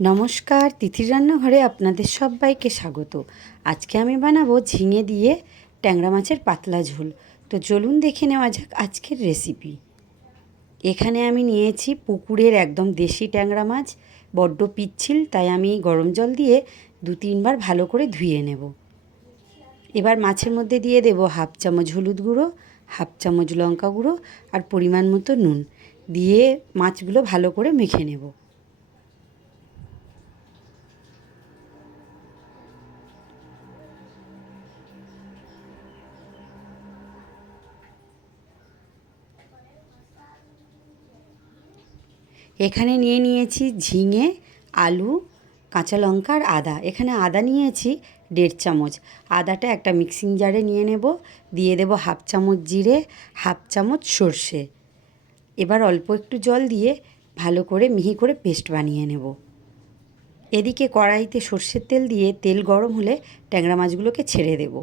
নমস্কার, তিথির রান্নাঘরে আপনাদের সবাইকে স্বাগত। আজকে আমি বানাবো ঝিঙে দিয়ে ট্যাংরা মাছের পাতলা ঝোল। তো চলুন দেখে নেওয়া যাক আজকের রেসিপি। এখানে আমি নিয়েছি পুকুরের একদম দেশি ট্যাংরা মাছ, বড্ড পিচ্ছিল, তাই আমি গরম জল দিয়ে 2-3 বার ভালো করে ধুয়ে নেব। এবার মাছের মধ্যে দিয়ে দেব 1/2 চামচ হলুদ গুঁড়ো, 1/2 চামচ লঙ্কা গুঁড়ো আর পরিমাণ মতো নুন দিয়ে মাছগুলো ভালো করে মেখে নেব। এখানে নিয়ে নিয়েছি ঝিঙে, আলু, কাঁচা লঙ্কা আর আদা। এখানে আদা নিয়েছি 1.5 চামচ। আদাটা একটা মিক্সিং জারে নিয়ে নেব, দিয়ে দেব 1/2 চামচ জিরে, 1/2 চামচ সর্ষে। এবার অল্প একটু জল দিয়ে ভালো করে মিহি করে পেস্ট বানিয়ে নেব। এদিকে কড়াইতে সর্ষের তেল দিয়ে তেল গরম হলে ট্যাংরা মাছগুলোকে ছেড়ে দেব।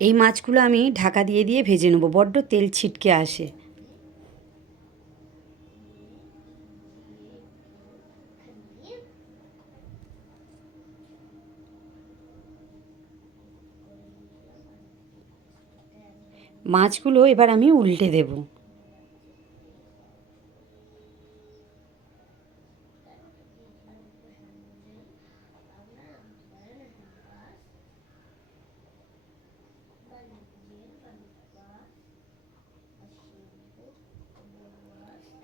এই মাছগুলো আমি ঢাকা দিয়ে দিয়ে ভেজে নেব, বড্ড তেল ছিটকে আসে। মাছগুলো এবার আমি উল্টে দেব।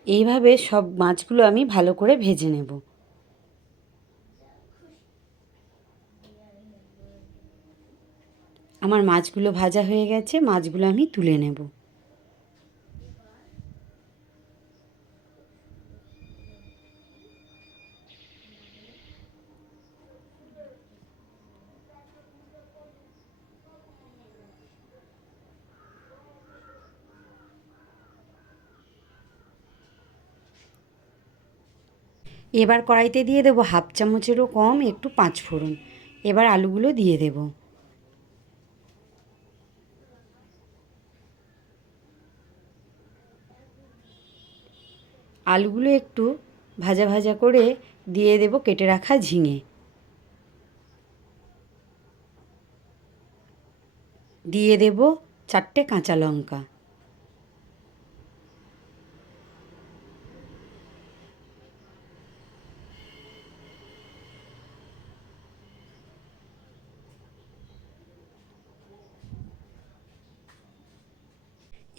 এইভাবে সব মাছগুলো আমি ভালো করে ভেজে নেব। আমার মাছগুলো ভাজা হয়ে গেছে, মাছগুলো আমি তুলে নেব। এবার কড়াইতে দিয়ে দেবো 1/2 চামচেরও কম একটু 5 ফোড়ন। এবার আলুগুলো দিয়ে দেব। আলুগুলো একটু ভাজা ভাজা করে দিয়ে দেব কেটে রাখা ঝিঙে। দিয়ে দেব 4টে কাঁচা লঙ্কা।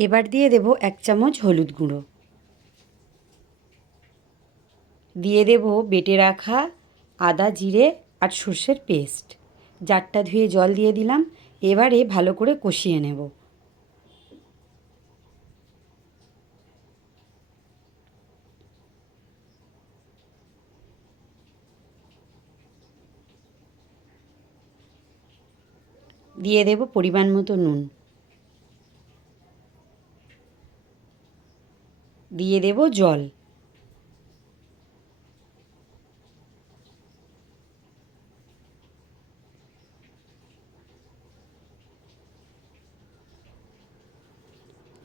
এবার দিয়ে দেব 1 চামচ হলুদ গুঁড়ো। দিয়ে দেব বেটে রাখা আদা, জিরে আর সর্ষের পেস্ট। জারটা ধুয়ে জল দিয়ে দিলাম। এবারে ভালো করে কষিয়ে নেব। দিয়ে দেব পরিমাণ মতো নুন। দিয়ে দেব জল।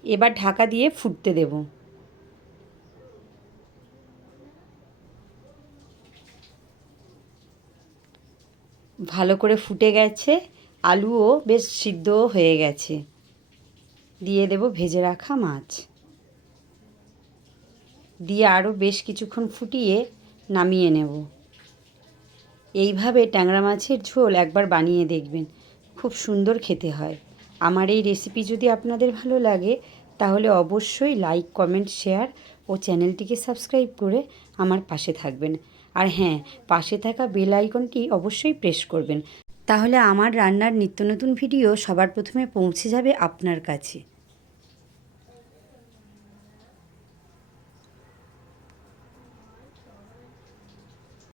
এবার ঢাকা দিয়ে ফুটতে দেব। ভালো করে ফুটে গেছে, আলুও বেশ সিদ্ধও হয়ে গেছে। দিয়ে দেব ভেজে রাখা মাছ। দিয়ে আরও বেশ কিছুক্ষণ ফুটিয়ে নামিয়ে নেব। এইভাবে ট্যাংরা মাছের ঝোল একবার বানিয়ে দেখবেন, খুব সুন্দর খেতে হয়। আমার এই রেসিপি যদি আপনাদের ভালো লাগে তাহলে অবশ্যই লাইক, কমেন্ট, শেয়ার ও চ্যানেলটিকে সাবস্ক্রাইব করে আমার পাশে থাকবেন। আর হ্যাঁ, পাশে থাকা বেল আইকনটি অবশ্যই প্রেস করবেন, তাহলে আমার রান্নার নিত্য নতুন ভিডিও সবার প্রথমে পৌঁছে যাবে আপনার কাছে।